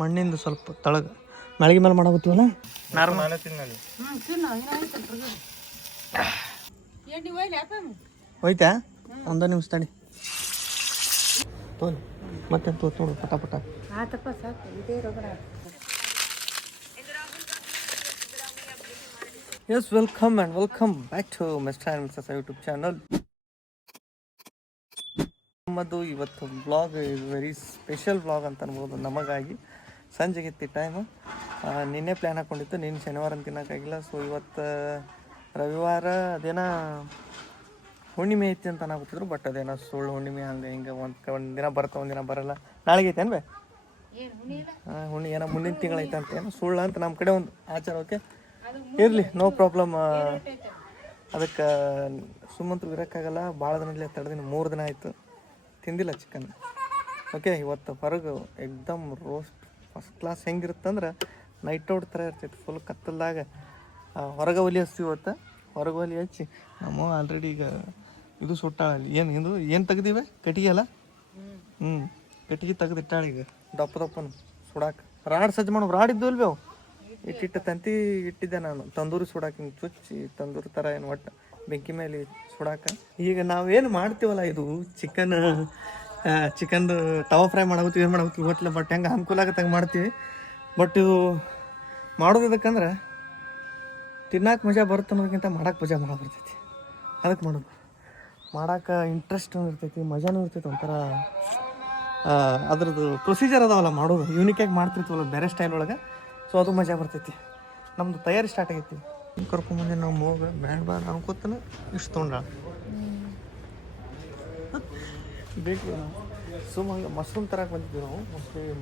ಮಣ್ಣಿಂದ ಸ್ವಲ್ಪ ತಳಗ ಮ್ಯಾಳಿಗೆ ಮೇಲೆ ಮಾಡಾಕತ್ತೀವಲ್ಲ ನಾರ್ಮಲ್ ಹೋಯ್ತಾ ಒಂದ ನಿಮಿಷ ತಡಿ ತೋಲ್ ಮತ್ತೆ ತೋಡು ಪಟ ಪಟ yes welcome and welcome back to mister and missus YouTube channel. ನಮ್ಮದು ಇವತ್ತು ಬ್ಲಾಗ್ ವೆರಿ ಸ್ಪೆಷಲ್ ಬ್ಲಾಗ್ ಅಂತ ಅನ್ಬೋದು ನಮಗಾಗಿ. ಸಂಜೆಗಿತ್ತು ಟೈಮು. ನಿನ್ನೆ ಪ್ಲ್ಯಾನ್ ಹಾಕ್ಕೊಂಡಿತ್ತು, ನಿನ್ನೆ ಶನಿವಾರ ತಿನ್ನೋಕ್ಕಾಗಿಲ್ಲ. ಸೊ ಇವತ್ತು ರವಿವಾರ ಅದೇನೋ ಹುಣ್ಣಿಮೆ ಐತಿ ಅಂತ ಅನ್ನಾಗುತ್ತಿದ್ರು, ಬಟ್ ಅದೇನೋ ಸುಳ್ಳು ಹುಣ್ಣಿಮೆ ಹಂಗೆ ಹಿಂಗೆ ಒಂದು ದಿನ ಬರುತ್ತೆ ಒಂದು ದಿನ ಬರೋಲ್ಲ. ನಾಳೆಗೆ ಐತೆ ಏನ್ಬೇ ಹುಣ್ಣಿ ಏನೋ ಮುಂದಿನ ತಿಂಗಳೈತೆ ಅಂತ ಏನೋ ಸುಳ್ಳು ಅಂತ ನಮ್ಮ ಕಡೆ ಒಂದು ಆಚಾರ. ಓಕೆ ಇರಲಿ, ನೋ ಪ್ರಾಬ್ಲಮ್. ಅದಕ್ಕೆ ಸುಮ್ಮಂತೂ ಇರೋಕ್ಕಾಗಲ್ಲ. ಭಾಳ ದಿನದಲ್ಲಿ ತಡೆದಿನ 3 ದಿನ ಆಯಿತು ತಿಂದಿಲ್ಲ ಚಿಕನ್. ಓಕೆ ಇವತ್ತು ಹೊರಗೆ ಎಕ್ದಮ್ ರೋಸ್ಟ್ ಫಸ್ಟ್ ಕ್ಲಾಸ್ ಹೆಂಗಿರುತ್ತಂದ್ರೆ ನೈಟ್ ಔಟ್ ಥರ ಇರ್ತೈತೆ. ಫುಲ್ ಕತ್ತಲ್ದಾಗ ಹೊರಗೆ ಒಲಿ ಹಚ್ತೀವಿ. ಇವತ್ತು ಹೊರಗೆ ಒಲಿ ಹಚ್ಚಿ ನಮ್ಮ ಆಲ್ರೆಡಿ ಈಗ ಇದು ಸುಟ್ಟಾಳಿ. ಏನು ತೆಗ್ದಿವೆ ಕಟ್ಟಿಗೆ ಅಲ್ಲ? ಕಟ್ಟಿಗೆ ತೆಗ್ದಿಟ್ಟಾಳೆ ಈಗ ದಪ್ಪನು ಸುಡಾಕ. ರಾಡ್ ಸಜ್ಜು ಮಾಡೋ ರಾಡ್ ಇದ್ದು ಅಲ್ವೇ ಅವು ಇಟ್ಟಿಟ್ಟು ತಂತಿ ಇಟ್ಟಿದ್ದೆ ನಾನು ತಂದೂರಿ ಸುಡಾಕ. ಹಿಂಗೆ ಚುಚ್ಚಿ ತಂದೂರಿ ಥರ ಏನು ಒಟ್ಟು ಬೆಂಕಿ ಮೇಲೆ ಸುಡಾಕ. ಈಗ ನಾವೇನು ಮಾಡ್ತೀವಲ್ಲ ಇದು ಚಿಕನ್ದು ತವಾ ಫ್ರೈ ಮಾಡಾಗುತ್ತೀವಿ, ಏನು ಮಾಡಾಗುತ್ತೀವಿ ಗೊತ್ತಿಲ್ಲ. ಬಟ್ ಹೆಂಗೆ ಅನುಕೂಲ ಆಗತ್ತೆ ಹಂಗೆ ಮಾಡ್ತೀವಿ. ಬಟ್ ಇದು ಮಾಡೋದು ಇದಕ್ಕಂದ್ರೆ ತಿನ್ನಕ್ಕೆ ಮಜಾ ಬರುತ್ತೆ ಅನ್ನೋದಕ್ಕಿಂತ ಮಾಡಕ್ಕೆ ಮಜಾ ಬರ್ತೈತಿ. ಅದಕ್ಕೆ ಮಾಡೋದು ಮಾಡೋಕೆ ಇಂಟ್ರೆಸ್ಟೂ ಇರ್ತೈತಿ, ಮಜಾನೂ ಇರ್ತೈತಿ. ಒಂಥರ ಅದ್ರದ್ದು ಪ್ರೊಸೀಜರ್ ಅದಾವಲ್ಲ ಮಾಡೋದು, ಯೂನಿಕಾಗಿ ಮಾಡ್ತಿರ್ತೀವಲ್ಲ ಬೇರೆ ಸ್ಟೈಲ್ ಒಳಗೆ. ಸೊ ಅದು ಮಜಾ ಬರ್ತೈತಿ. ನಮ್ಮದು ತಯಾರಿ ಸ್ಟಾರ್ಟ್ ಆಗೈತಿ. ಕರ್ಕೊಂಬಂದು ನಾವು ಹೋಗ ಬ್ಯಾಂಡ್ ಅನ್ಕೋತಾನೆ ಇಷ್ಟು ತೊಗೊಂಡ ಬೇಕು. ಹಂಗೆ ಮಶ್ರೂಮ್ ತರಕ್ಕೆ ಬಂದಿದ್ವಿ ನಾವು.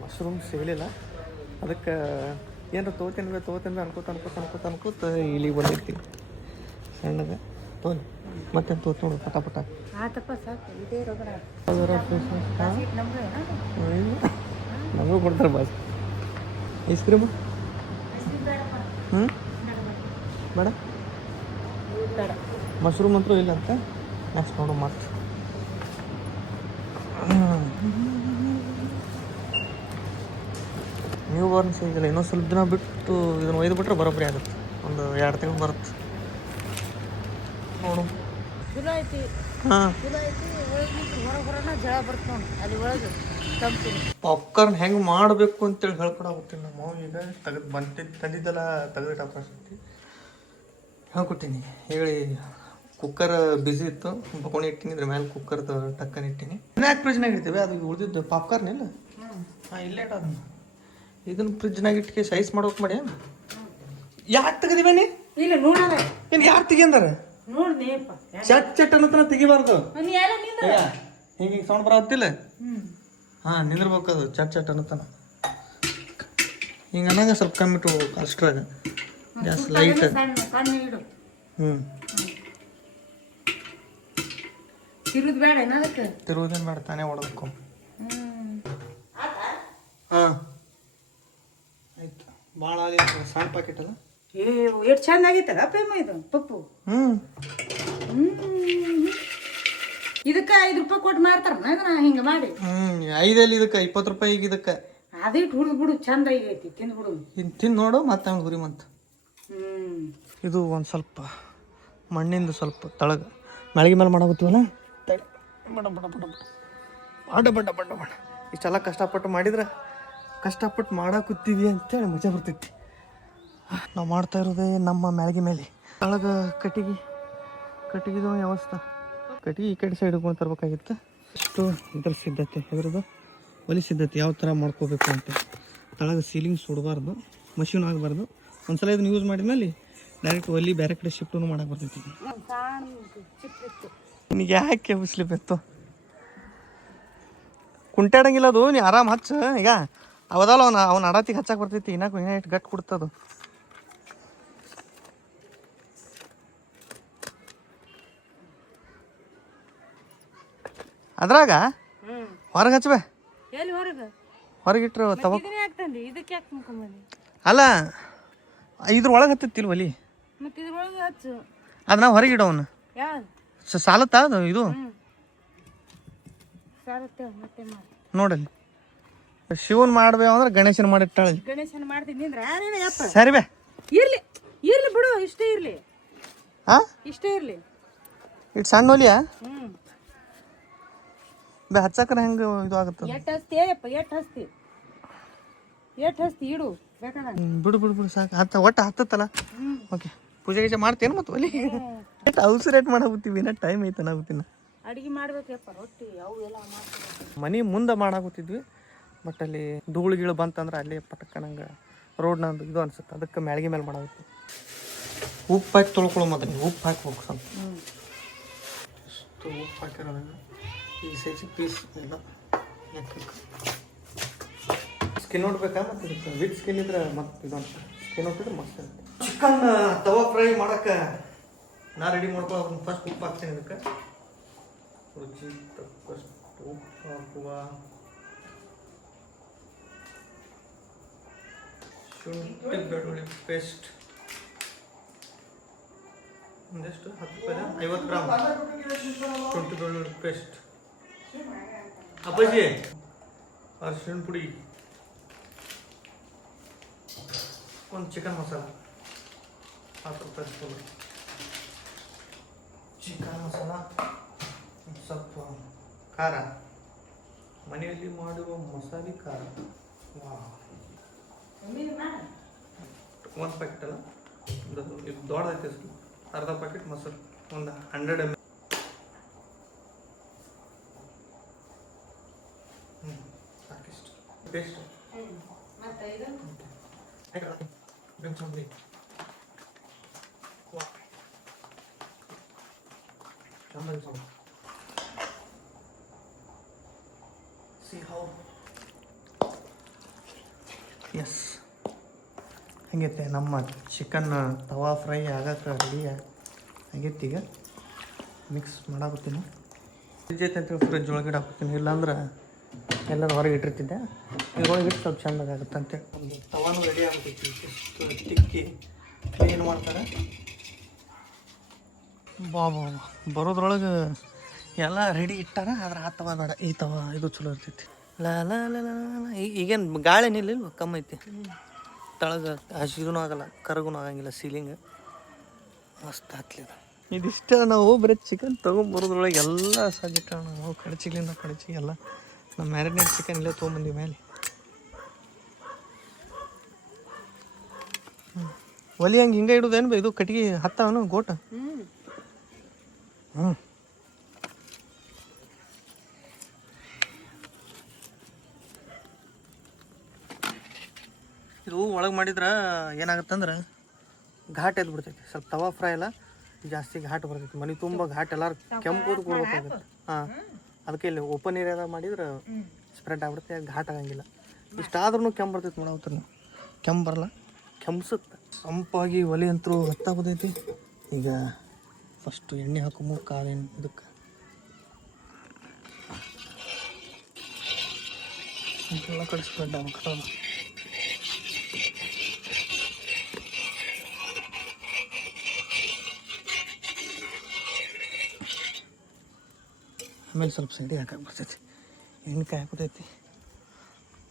ಮಶ್ರೂಮ್ ಸಿಗಲಿಲ್ಲ. ಅದಕ್ಕೆ ಏನಾರು ತೊಗೋತೀನಿ ಅನ್ಕೋತ ಇಲ್ಲಿಗೆ ಬಂದಿರ್ತೀವಿ ಸಣ್ಣಗೆ. ತೊಗೊಂಡು ಮತ್ತೆ ನೋಡು ಪಟ ಪಟ ನಮಗೂ ಕೊಡ್ತಾರೆ ಬಾಸ್. ಐಸ್ ಕ್ರೀಮು ಬೇಡ, ಮಶ್ರೂಮ್ ಅಂತೂ ಇಲ್ಲ ಅಂತ. ನೆಕ್ಸ್ಟ್ ನೋಡು ಮತ್ತೆ ನ್ಯೂ ಬಾರ್ನ್ ಸಿಗಿಲ್ಲ. ಇನ್ನೊಂದು ಸ್ವಲ್ಪ ದಿನ ಬಿಟ್ಟು ಇದನ್ನು ಒಯ್ದು ಬಿಟ್ರೆ ಬರೋಬ್ಬರಿ ಆಗುತ್ತೆ. ಒಂದು 2 ತಿಂಗಳು ಬರುತ್ತೆ ನೋಡು. ಪಾಪ್ಕಾರ್ನ್ ಹೆಂಗೆ ಮಾಡಬೇಕು ಅಂತೇಳಿ ಹೇಳ್ಕೊಡಾಗುತ್ತೀನಿ. ನಮ್ಮ ಈಗ ತಂದಿದ್ದೆಲ್ಲ ತೆಗೆದಿಟ್ಟ ಪ್ರಶಸ್ತಿ ಹೇಳ್ಕೊಟ್ಟೀನಿ ಹೇಳಿ. ಕುಕ್ಕರ್ ಬಿಸಿ ಇತ್ತು, ಬಕೋಣಿ ಇಟ್ಟಿನಿ. ಇದ್ರ ಮೇಲೆ ಕುಕ್ಕರ್ದು ಟಕ್ಕನ್ ಇಟ್ಟಿನಿ. ಯಾಕೆ ಫ್ರಿಜ್ನಾಗ ಇಡ್ತೀವಿ? ಅದು ಉಳಿದಿದ್ದು ಪಾಪ್ಕಾರ್ನ್ ಇಲ್ಲ. ಇಲ್ಲೇ ಅದನ್ನ ಇದನ್ನ ಫ್ರಿಜ್ನಾಗ ಇಟ್ಟಿಗೆ ಸೈಜ್ ಮಾಡೋಕೆ ಮಾಡಿ. ಯಾಕೆ ತೆಗೆದಿವೇನಿ? ಏನು ಯಾರು ತೆಗಿಯಂದಾರ? ಚಟ್ ಅನ್ನೋತನ ತೆಗಿಬಾರ್ದು. ಹಿಂಗೆ ಸೌಂಡ್ ಬರತ್ತಿಲ್ಲ. ನಿಂದಿರ್ಬೇಕು ಅದು ಚಟ್ ಅನ್ನೋತನ. ಹಿಂಗೆ ಅನ್ನಂಗ ಸ್ವಲ್ಪ ಕಮ್ಮಿ ಇಟ್ಟು ಅಷ್ಟ್ರಾಗ ಗ್ಯಾಸ್ ಲೈಟ್. ತಿರುವುದೇನು ಬೇಡ, ತಾನೇ ಹೊಡೆದಕ್ಕೂ. ಆಯ್ತು. ಭಾಳ ಸಣ್ಣ ಪ್ಯಾಕೆಟ್ ಅಲ್ಲ. ಎಷ್ಟು ಚಂದ ಆಗೈತಲ್ಲ ಪ್ರೇಮ ಇದು ಪಪ್ಪು. ಇದಕ್ಕೆ 5 ರೂಪಾಯಿ ಕೊಟ್ಟು ಮಾರ್ತಾರ ಹಿಂಗೆ ಮಾಡಿ. 5 ಇದಕ್ಕೆ 20 ರೂಪಾಯಿ. ಈಗ ಇದಕ್ಕೆ ಅದಿಟ್ಟು ಹುರಿದು ಬಿಡು, ಚಂದ ಆಗೈತಿ. ತಿಂದ್ಬಿಡು, ತಿಂದು ನೋಡು. ಮತ್ತೆ ಹಂಗೆ ಗುರಿ ಮತ್ತೆ ಇದು ಒಂದು ಸ್ವಲ್ಪ ಮಣ್ಣಿಂದ ಸ್ವಲ್ಪ ತಳಗ ಮ್ಯಾಳಿಗೆ ಮೇಲೆ ಮಾಡಾಗುತ್ತೀವಲ್ಲ. ಬಡ ಇಷ್ಟೆಲ್ಲ ಕಷ್ಟಪಟ್ಟು ಮಾಡಿದ್ರೆ ಕಷ್ಟಪಟ್ಟು ಮಾಡಾಕತ್ತೀವಿ ಅಂತೇಳಿ ಮಜಾ ಬರ್ತೈತಿ. ನಾವು ಮಾಡ್ತಾ ಇರೋದೇ ನಮ್ಮ ಮ್ಯಾಳಿಗೆ ಮೇಲೆ. ತಳಗ ಕಟ್ಟಿಗೆದು ವ್ಯವಸ್ಥೆ. ಕಟ್ಟಿಗೆ ಈ ಕಡೆ ಸೈಡ್ ಹಿಡ್ಕೊಂಡು ತರ್ಬೇಕಾಗಿತ್ತು. ಇಷ್ಟು ಇದ್ರ ಸಿದ್ಧತೆ, ಇದ್ರದ್ದು ಒಲಿ ಸಿದ್ಧತೆ ಯಾವ ಥರ ಮಾಡ್ಕೋಬೇಕು ಅಂತ. ತಳಗ ಸೀಲಿಂಗ್ ಸುಡಬಾರ್ದು, ಮಷೀನ್ ಆಗಬಾರ್ದು. ಒಂದ್ಸಲ ಇದನ್ನ ಯೂಸ್ ಮಾಡಿದ್ಮೇಲೆ ಡೈರೆಕ್ಟ್ ಒಲಿ ಬೇರೆ ಕಡೆ ಶಿಫ್ಟೂ ಮಾಡಕ್ಕೆ ಬರ್ತೈತಿ. ನಿನಗೆ ಯಾಕೆ ಬಿಸ್ಲಿತ್ತು? ಕುಂಟಾಡಂಗಿಲ್ಲ ಅದು. ನೀ ಆರಾಮ್ ಹಚ್ಚ. ಈಗ ಅವದಲ್ಲ ಅವ್ನ ಅಡತಿಗೆ ಹಚ್ಚಕ್ಕೆ ಬರ್ತೈತಿ. ಇನ್ನೂ ಇಟ್ಟು ಗಟ್ಟಿ ಕೊಡ್ತದು. ಅದ್ರಾಗ ಹೊರಗೆ ಹಚ್ಚಬೇ. ಹೊರಗಿಟ್ರು ತವ ಅಲ್ಲ, ಇದ್ರೊಳಗೆ ಹತ್ತಿತ್ತಿಲ್ಲ ಒಲಿ. ಅದನ್ನ ಹೊರಗಿಡವನು ಸಾಲತ್ತಾ ಅದು ಇದು ನೋಡಲ್ಲಿ. ಶಿವನ್ ಮಾಡ್ಬೇವ ಅಂದ್ರೆ ಗಣೇಶನ ಮಾಡಿಟ್ಟಾಳೆ. ಗಣೇಶನ ಮಾಡ್ತೀನಿ ನಿಂದ್ರ ಯಾರೇನ ಯಪ್ಪ. ಸರಿ ಬೇ ಇರ್ಲಿ ಇರ್ಲಿ ಬಿಡು, ಇಷ್ಟೇ ಇರ್ಲಿ. ಹಾ ಇಷ್ಟೇ ಇರ್ಲಿ. ಇಟ್ ಸಣ್ಣ ಒಲಿಯಾ ಹ್ಮ್ ಬೇ ಹಚ್ಚಕ್ರ ಹೆಂಗ ಇದು ಆಗುತ್ತೆ? ಎಟ್ ಹಸ್ತಿ ಯಪ್ಪ, ಎಟ್ ಹಸ್ತಿ ಇಡು ಬೇಕಾದಾಗ. ಬಿಡು ಬಿಡು ಬಿಡು ಸಾಕು. ಒಟ್ಟು ಹತ್ತತ್ತಲ್ಲ. ಓಕೆ ಪೂಜೆ ಗೀಜೆ ಮಾಡ್ತೇನು ಮತ್ತೆ ಒಲಿ ಎಷ್ಟು ಔಸರೇಟ್ ಮಾಡಾಗುತ್ತೀವಿ ಇನ್ನ ಟೈಮ್ ಐತೆ ನಾಗುತ್ತೀನ. ಅಡಿಗೆ ಮಾಡ್ಬೇಕಪ್ಪ, ರೊಟ್ಟಿ ಅವು ಎಲ್ಲ ಮಾಡ್ತೀವಿ. ಮನೆ ಮುಂದೆ ಮಾಡಾಗುತ್ತಿದ್ವಿ, ಬಟ್ ಅಲ್ಲಿ ಧೂಳು ಗೀಳು ಬಂತಂದ್ರೆ ಅಲ್ಲಿ ಪಟಕ್ಕ ನಂಗೆ ರೋಡ್ನ ಇದು ಅನ್ಸುತ್ತೆ. ಅದಕ್ಕೆ ಮ್ಯಾಳ್ಗೆ ಮೇಲೆ ಮಾಡಾಗುತ್ತೆ. ಉಪ್ಪು ಹಾಕಿ ತೊಳ್ಕೊಳ್ಳೋ ಮೊದಲು ಉಪ್ಪು ಹಾಕ್ಬೇಕು ಸ್ವಲ್ಪ. ಎಷ್ಟು ಉಪ್ಪು ಹಾಕಿರೋದಾಗ ಈ ಸೈಜ್ ಪೀಸ್ ಎಲ್ಲ ಸ್ಕಿನ್ ನೋಡ್ಬೇಕಾ? ಮತ್ತು ವಿತ್ ಸ್ಕಿನ್ ಇದ್ರೆ ಮತ್ತೆ ಇದು ಅಂತ ಸ್ಕಿನ್ ನೋಡಿದ್ರೆ ಮಸ್ತ್ ಇರುತ್ತೆ. ಚಿಕನ್ ತವಾ ಫ್ರೈ ಮಾಡೋಕ್ಕೆ ನಾ ರೆಡಿ ಮಾಡ್ಕೊಳ್ಳೋ. ಫಸ್ಟ್ ಉಪ್ಪು ಹಾಕ್ತೀನಿ. ಇದಕ್ಕೆ ರುಚಿ ತಕ್ಕಷ್ಟು ಉಪ್ಪು ಹಾಕುವ. ಶುಂಠಿ ಬೆಳ್ಳುಳ್ಳಿ ಪೇಸ್ಟ್ ಒಂದೆಷ್ಟು 10 ರೂಪಾಯಿ 50 ಗ್ರಾಮ್ ಶುಂಠಿ ಬೆಳ್ಳುಳ್ಳಿ ಪೇಸ್ಟ್. ಅಪ್ಪಾಜಿ ಅರಿಶಿಣ ಪುಡಿ, ಒಂದು ಚಿಕನ್ ಮಸಾಲ 10 ರೂಪಾಯಿ ಸ್ಪೂನ್ ಚಿಕನ್ ಮಸಾಲ, ಸ್ವಲ್ಪ ಖಾರ, ಮನೆಯಲ್ಲಿ ಮಾಡುವ ಮಸಾಲೆ ಖಾರ. ಒಂದು ಪ್ಯಾಕೆಟ್ ಅಲ್ಲ, ಇದು ದೊಡ್ಡದೈತೆ ಅರ್ಧ ಪ್ಯಾಕೆಟ್ ಮೊಸರು, ಒಂದು 100 ml. ಸಾಕಿಷ್ಟು ಪೇಸ್ಟ್. ಎಸ್ ಹಂಗೈತೆ ನಮ್ಮ ಚಿಕನ್ ತವಾ ಫ್ರೈ ಆಗಕ್ಕೆ ರೆಡಿ ಆಗೈತಿ. ಈಗ ಮಿಕ್ಸ್ ಮಾಡಾಕತ್ತೀನಿ. ಫ್ರಿಜ್ ಐತೆ ಅಂತೇಳಿ ಫ್ರಿಜ್ ಒಳಗಡೆ ಹಾಕೋತೀನಿ, ಇಲ್ಲಾಂದ್ರೆ ಎಲ್ಲರೂ ಹೊರಗೆ ಇಟ್ಟಿರ್ತಿದ್ದೆ. ಇದ್ರೊಳಗೆ ಇಟ್ಟು ಸ್ವಲ್ಪ ಚೆಂದಾಗುತ್ತೆ ಅಂತೇಳಿ ಒಂದು ತವಾನು ರೆಡಿ ಆಗ್ತೈತಿ. ಎಷ್ಟು ತಿಕ್ಕಿ ಕ್ಲೀನ್ ಮಾಡ್ತಾರೆ. ಬಾಬಾ ಬರೋದ್ರೊಳಗೆ ಎಲ್ಲ ರೆಡಿ ಇಟ್ಟಾರ. ಆದ್ರೆ ಆ ತವ ಬೇಡ, ಈ ತವ ಇದು ಚಲೋ ಇರ್ತೈತಿ. ಈಗೇನು ಗಾಳಿ ನಿಲ್ಲಿಲ್ವ, ಕಮ್ಮಿ ಐತಿ. ತಳಗೆ ಹಸಿದೂ ಆಗಲ್ಲ, ಕರಗೂ ಆಗಂಗಿಲ್ಲ. ಸೀಲಿಂಗ್ ಮಸ್ತ್ ಹತ್ಲಿದ. ಇದಿಷ್ಟ ನಾವು ಬರೀ ಚಿಕನ್ ತೊಗೊಂಬರೋದ್ರೊಳಗೆ ಎಲ್ಲ ಸಜ್ಜಿಟ್ಟ ನಾವು ಕಡಚಿಲಿಂದ ಕಡಚಿಗೆ ಎಲ್ಲ ನಮ್ಮ ಮ್ಯಾರಿನೇಟ್ ಚಿಕನ್ ಇಲ್ಲೇ ತೊಗೊಂಬಂದಿವಿ ಮೇಲೆ. ಒಲಿ ಹಂಗೆ ಹಿಂಗೆ ಇಡೋದೇನು ಬೈ? ಇದು ಕಟ್ಟಿಗೆ ಹತ್ತವನು ಗೋಟ. ಇದು ಒಳಗೆ ಮಾಡಿದ್ರೆ ಏನಾಗುತ್ತಂದ್ರೆ ಘಾಟ್ ಎದ್ದು ಬಿಡ್ತೈತಿ. ಸ್ವಲ್ಪ ತವಾ ಫ್ರೈ ಎಲ್ಲ ಜಾಸ್ತಿ ಘಾಟ್ ಬರ್ತೈತಿ. ಮನೆ ತುಂಬ ಘಾಟ್ ಎಲ್ಲರೂ ಕೆಂಪು ಕೊಡ್ಬೇಕಾಗುತ್ತೆ. ಹಾಂ, ಅದಕ್ಕೆ ಇಲ್ಲಿ ಓಪನ್ ಏರಿಯಾದಾಗ ಮಾಡಿದ್ರೆ ಸ್ಪ್ರೆಡ್ ಆಗ್ಬಿಡುತ್ತೆ, ಘಾಟ್ ಆಗಂಗಿಲ್ಲ. ಇಷ್ಟಾದ್ರೂ ಕೆಂಪು ಬರ್ತೈತಿ. ನೋಡೋತ್ರ ಕೆಂಪು ಬರಲ್ಲ, ಕೆಂಪ್ಸುತ್ತೆ. ಸಂಪಾಗಿ ಒಲೆ ಅಂತೂ ಹತ್ತಾಗೋದೈತಿ. ಈಗ ಫಸ್ಟು ಎಣ್ಣೆ ಹಾಕೋ ಕಾಲಿನ ಇದಕ್ಕೆ ಅಂತೆಲ್ಲ ಕಡೆ ಸ್ಪ್ರೆಡ್ ಆಗ್ಬೇಕು. ಆಮೇಲೆ ಸ್ವಲ್ಪ ಸೈಡಿಗೆ ಹಾಕಕ್ಕೆ ಬರ್ತೈತಿ. ಎಣ್ಣೆಕಾಯಿ ಹಾಕೋತೈತಿ.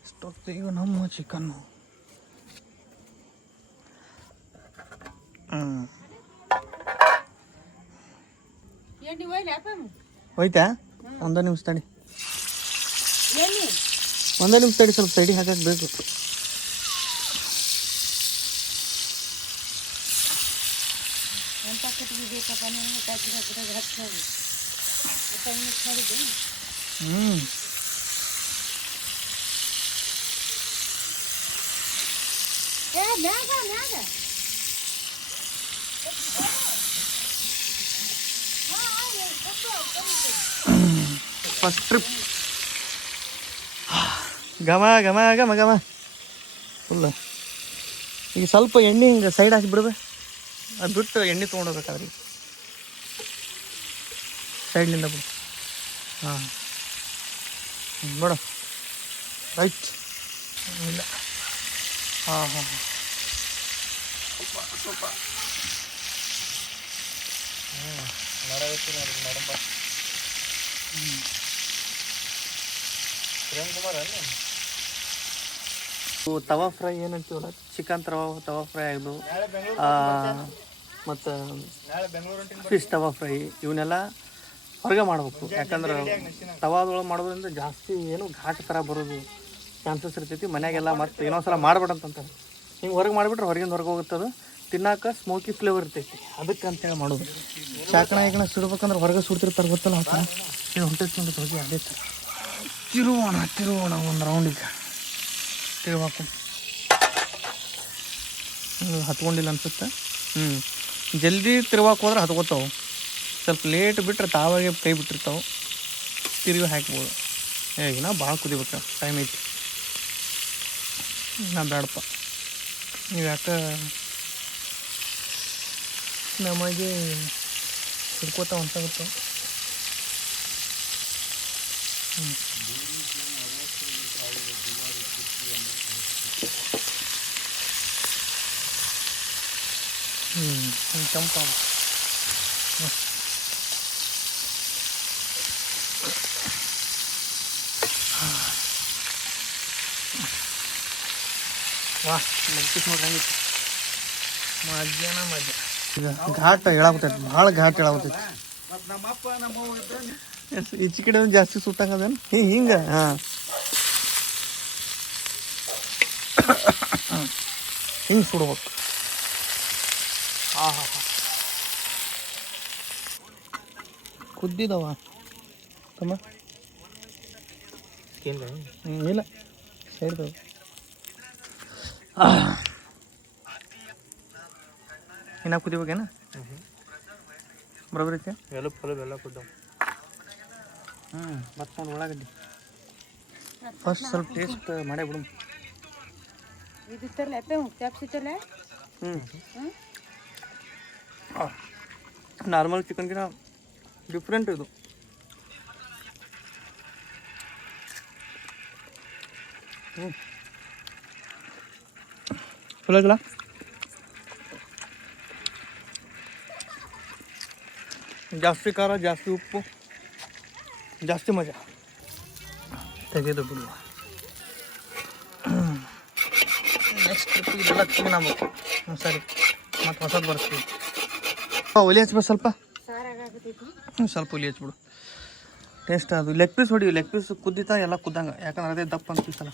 ಇಷ್ಟೊತ್ತಿಗೆ ನಮ್ಮ ಚಿಕನ್ನು ಹೋಯ್ತಾ? ಒಂದೇ ನಿಮಿಷ ತಡಿ, ಸ್ವಲ್ಪ ಸೈಡಿಗೆ ಹಾಕಕ್ಕೆ ಬೇಕು. ಫಸ್ಟ್ ಟ್ರಿಪ್ ಘಮ ಘಮ ಘಮ ಘಮ ಫುಲ್ಲ. ಈಗ ಸ್ವಲ್ಪ ಎಣ್ಣೆ ಹಿಂಗೆ ಸೈಡ್ ಹಾಕಿಬಿಡ್ದೆ, ಅದು ಬಿಟ್ಟು ಎಣ್ಣೆ ತೊಗೊಂಡೋಗ್ಬೇಕಾದ್ರೆ ಸೈಡ್ಲಿಂದ ಬಿಡು. ಹಾಂ ಬಿಡು, ರೈಟ್. ಇಲ್ಲ, ಹಾಂ ಹಾಂ ಹಾಂ, ಸ್ವಲ್ಪ ನಡಂಬ. ಪ್ರೇಮ್ ಕುಮಾರ್ ಅಲ್ಲ ತವಾ ಫ್ರೈ ಏನಂತೀವಲ್ಲ, ಚಿಕನ್ ತವಾ ಫ್ರೈ ಆಗೋದು, ಮತ್ತು ಫಿಶ್ ತವಾ ಫ್ರೈ ಇವನ್ನೆಲ್ಲ ಹೊರಗೆ ಮಾಡ್ಬೇಕು. ಯಾಕಂದ್ರೆ ತವಾದೊಳಗೆ ಮಾಡೋದ್ರಿಂದ ಜಾಸ್ತಿ ಏನು ಘಾಟ್ ಥರ ಬರೋದು ಚಾನ್ಸಸ್ ಇರ್ತೈತಿ. ಮನೆಯಾಗೆಲ್ಲ ಮತ್ತೆ ಇನ್ನೊಂದ್ಸಲ ಮಾಡ್ಬೇಡಂತಂತಾರೆ. ಹಿಂಗೆ ಹೊರಗೆ ಮಾಡಿಬಿಟ್ರೆ ಹೊರಗಿಂದ ಹೊರಗೆ ಹೋಗುತ್ತದು, ತಿನ್ನಾಕ ಸ್ಮೋಕಿ ಫ್ಲೇವರ್ ಇರ್ತೈತಿ. ಅದಕ್ಕೆ ಅಂತೇಳಿ ಮಾಡೋದು. ಚಾಕಣ ಈಕಣ ಸುಡ್ಬೇಕಂದ್ರೆ ಹೊರಗೆ ಸುಡ್ತಿರ್ತಾರೆ ಗೊತ್ತಲ್ಲ, ಆ ಥರ ಇದು ಹೊಂಟೈತಿ ಹೋಗಿ ಅದೇ ಥರ ತಿರುವೋಣ ಒಂದು ರೌಂಡಿಗೆ ತಿರುವಾಕು. ಹತ್ಕೊಂಡಿಲ್ಲ ಅನ್ಸುತ್ತೆ. ಜಲ್ದಿ ತಿರುವಾಕ್ ಹೋದ್ರೆ ಹತ್ಕೋತಾವೆ, ಸ್ವಲ್ಪ ಲೇಟ್ ಬಿಟ್ಟರೆ ತಾವಾಗೆ ಕೈ ಬಿಟ್ಟಿರ್ತಾವೆ, ತಿರುಗಿ ಹಾಕ್ಬೋದು. ಈಗಿನ ಭಾಳ ಕುದಿಬೇಕು, ಟೈಮ್ ಐತಿ. ನಾ ಬೇಡಪ್ಪ, ನೀವು ಯಾಕೆ ನಮಗೆ ಹಿಡ್ಕೋತಾವ ಅನ್ಸಾಗುತ್ತೆ. ಕೆಂಪಾಗ ವಾ ಲಗ್ಪಿಸ್ ನೋಡ್ರಿ ಹಂಗಿತ್ತು. ಮಜಾನ ಮಜಾ. ಈಗ ಘಾಟ್ ಹೇಳಾಗ್ತೈತಿ, ಭಾಳ ಘಾಟ್ ಹೇಳಾಗ್ತೈತಿ. ಈಚೆ ಕಡೆ ಜಾಸ್ತಿ ಸುಟ್ಟಂಗದೇನು ಹಿಂಗೆ. ಹಾಂ, ಹಿಂಗೆ ಸುಡ್ಬೇಕು. ಹಾಂ ಹಾಂ ಹಾಂ, ಕುದ್ದಿದವ ತಮ್ಮ. ಇಲ್ಲ ಸೈಡ್ದವ. ಇನ್ನ ಕುದಿಬೇಕೇನ? ಬರೋಬ್ಬರ ಐತೆ. ಎಲ್ಲ ಕುದ್ದಾವ. ಮತ್ತು ನೋಡಿ ಒಳಗಡ್ಡಿ ಫಸ್ಟ್ ಸ್ವಲ್ಪ ಟೇಸ್ಟ್ ಮಾಡೇ ಬಿಡು. ನಾರ್ಮಲ್ ಚಿಕನ್ಗಿನ ಡಿಫ್ರೆಂಟ್ ಇದು. ಚಲೋ ಐತಲ್ಲ. ಜಾಸ್ತಿ ಖಾರ, ಜಾಸ್ತಿ ಉಪ್ಪು, ಜಾಸ್ತಿ ಮಜಾ. ತೆಗೆದು ಬಿಡುವ. ನೆಕ್ಸ್ಟ್ ಇದೆಲ್ಲ ಕ್ಲೀನ್ ಆಗ್ಬೇಕು. ಸರಿ, ಮತ್ತು ಹೊಸದು ಬರ್ತೀವಿ. ಒಲಿ ಹಚ್ಬೇಕು ಸ್ವಲ್ಪ, ಸ್ವಲ್ಪ ಒಲಿ ಹಚ್ಬಿಡು. ಟೇಸ್ಟ್ ಅದು ಲೆಗ್ ಪೀಸ್ ಹೊಡಿ. ಲೆಗ್ ಪೀಸ್ ಕುದ್ದಿತಾ ಎಲ್ಲ ಕುದ್ದಂಗೆ, ಯಾಕಂದ್ರೆ ಅದೇ ದಪ್ಪ ಅನ್ಸಿಸಲ್ಲ.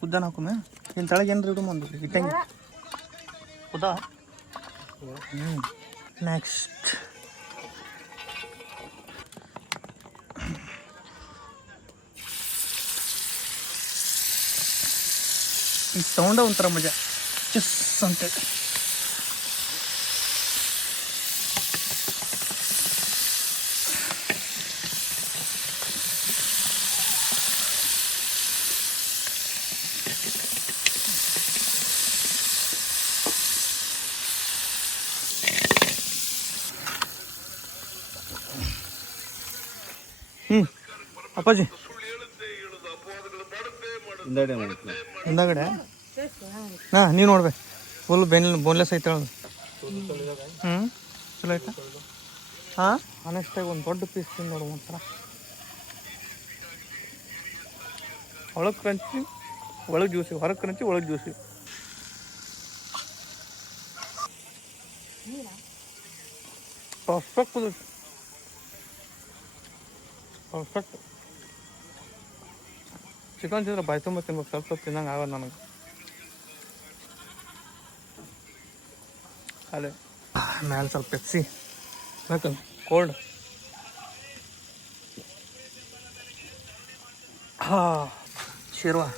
ಕುದ್ದಾನ ಹಾಕೊಮ್ಮೆ. ಇನ್ನು ತಳಗೆ ಏನ್ರಿ ಇಡು ಒಂದು ಇಟ್ಟಂಗೆ ಕುದಾ. ನೆಕ್ಸ್ಟ್ ಈ ಸೌಂಡ ಒಂಥರ ಮಜಾ, ಚಿಸ್ ಅಂತೇಳಿ. ಅಪ್ಪಾಜಿ ಹಿಂದಾಗಡೆ ಹಾಂ, ನೀವು ನೋಡ್ಬೇಕು. ಫುಲ್ ಬೋನ್ಲೆಸ್ ಐತೆ ಹೇಳೋದು. ಚಲೋ ಆಯ್ತಾ? ಹಾಂ, ಆನೆಸ್ಟಾಗಿ ಒಂದು ದೊಡ್ಡ ಪೀಸ್ ತಿಂದು ನೋಡು ಒಂಥರ. ಒಳಗೆ ಕ್ರಂಚಿ, ಒಳಗೆ ಜ್ಯೂಸಿ, ಹೊರಗೆ ಕ್ರಂಚಿ, ಒಳಗೆ ಜ್ಯೂಸಿ. ಪರ್ಫೆಕ್ಟ್ ಕುದಿಸಿ, ಪರ್ಫೆಕ್ಟ್. ಚಿಕನ್ ತಿಂದ್ರೆ ಬಾಯಿ ತುಂಬ ತಿನ್ಬೇಕು, ಸ್ವಲ್ಪ ಸ್ವಲ್ಪ ತಿನ್ನಂಗೆ ಆಗೋದು ನನಗೆ. ಅದೇ ಮೇಲೆ ಸ್ವಲ್ಪ ಪೆಪ್ಸಿ ಬೇಕಲ್ಲ, ಕೋಲ್ಡ್. ಹಾಂ, ಶೇರ್ವಾ.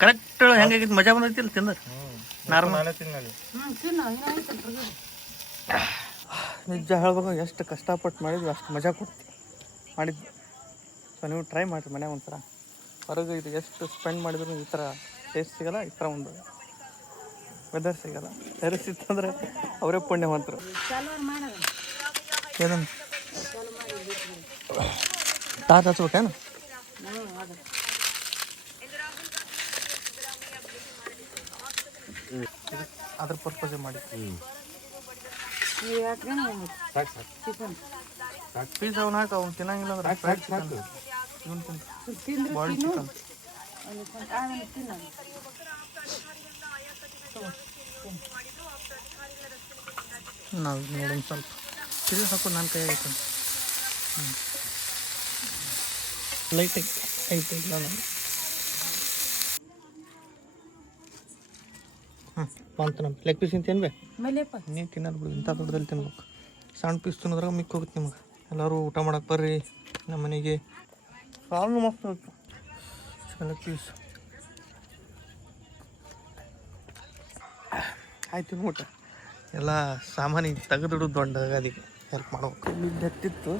ಕರೆಕ್ಟ್ ಹೆಂಗಾಗಿತ್ತು, ಮಜಾ ಬಂದೈತಿಲ್ಲ ತಿಂದ್ರೆ. ನಾರ್ಮಲ್ ನಿಜ ಹೇಳ್ಬೇಕು, ಎಷ್ಟು ಕಷ್ಟಪಟ್ಟು ಮಾಡಿದ್ವಿ ಅಷ್ಟು ಮಜಾ ಕೊಡ್ತೀವಿ ಮಾಡಿದ್ವಿ. ಸೊ ನೀವು ಟ್ರೈ ಮಾಡಿರಿ ಮನೆ ಒಂಥರ. ಹೊರಗೆ ಇದು ಎಷ್ಟು ಸ್ಪೆಂಡ್ ಮಾಡಿದ್ರು ಈ ಥರ ಟೇಸ್ಟ್ ಸಿಗೋಲ್ಲ, ಈ ಥರ ಒಂದು ವೆದರ್ ಸಿಗೋಲ್ಲ. ಸಿತ್ತಂದ್ರೆ ಅವರೇ ಪುಣ್ಯವಂತರು. ಏನಂತ ತಾತ ಹಚ್ಬೇಕೇನು? ಅದ್ರ ಪರ್ಪಸ್ ಮಾಡಿ ಪೀಸ್ ಅವ್ನು ಹಾಕಿ ಅವ್ನು ತಿನ್ನಂಗಿಲ್ಲ ಅಂದ್ರೆ ಇವನು ತಿಂದ್ರೆ ಬಾಯ್ಲ್ ತಿನ್ನು ಚಿಕನ್. ಒಂದು ಸ್ವಲ್ಪ ಆಮೇಲೆ ತಿನ್ನೋದು. ನಾವು ನೋಡೋಣ ಸ್ವಲ್ಪ ತಿರುಗಿ ಹಾಕು ನನ್ನ ಕೈ ಆಯ್ತು. ಲೈಟಾಗಿ ಐತೆ ಇಲ್ಲ ನಾನು. ಬಂತು ನಮ್ಮ ಲೆಗ್ ಪೀಸ್ ತಿಂತೇನು ಬೇ? ಮೇಲೆಪ್ಪ ನೀವು ತಿನ್ನೋದು ಬಿಡು, ಇಂಥ ದೊಡ್ಡದಲ್ಲಿ ತಿನ್ಬೇಕು. ಸಣ್ಣ ಪೀಸ್ ತಿನ್ನೋದ್ರಾಗ ಮಿಕ್ಕ ಹೋಗುತ್ತೆ ನಿಮಗೆ. ಎಲ್ಲರೂ ಊಟ ಮಾಡಕ್ಕೆ ಬರ್ರಿ ನಮ್ಮ ಮನೆಗೆ. ಸಾಲು ಮಸ್ತ್ ಆಯ್ತು ಲೆಗ್ ಪೀಸ್. ಆಯ್ತು ಊಟ ಎಲ್ಲ ಸಾಮಾನಿಗೆ ತೆಗೆದಿಡು ದೊಡ್ಡ ಅದಕ್ಕೆ ಹೆಲ್ಪ್ ಮಾಡ್ಬೇಕು. ಇಲ್ಲಿ ಬೆತ್ತಿತ್ತು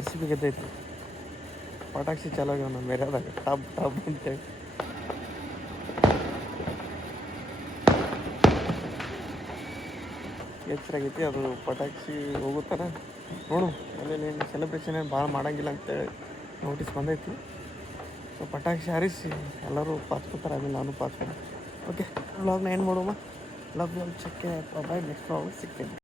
RCB ಗೆದ್ದೈತಿ. ಪಟಾಕ್ಷಿ ಚಾಲೋ ಆಗ್ಯಾವ ನಮ್ಮ ಮೇರೆದಾಗ ಟಬ್ ಟಬ್ ಅಂತೇಳಿ. ಎಚ್ಚರಾಗೈತಿ ಅದು ಪಟಾಕ್ಷಿ ಹೋಗುತ್ತಾರ ನೋಡು. ಆಮೇಲೆ ಏನು ಸೆಲೆಬ್ರೇಷನ್ ಏನು ಭಾಳ ಮಾಡಂಗಿಲ್ಲ ಅಂತೇಳಿ ನೋಟಿಸ್ ಬಂದೈತಿ. ಸೊ ಪಟಾಕ್ಷಿ ಹಾರಿಸಿ ಎಲ್ಲರೂ ಪಾಚ್ಕೋತಾರೆ. ಆಮೇಲೆ ನಾನು ಪಾಚ್ಕೊಂಡು. ಓಕೆ ವ್ಲಾಗ್ನ ಏನು ಮಾಡೋಮ್ಮ. Love you, check bye. Next vlog ಸಿಗ್ತೀನಿ.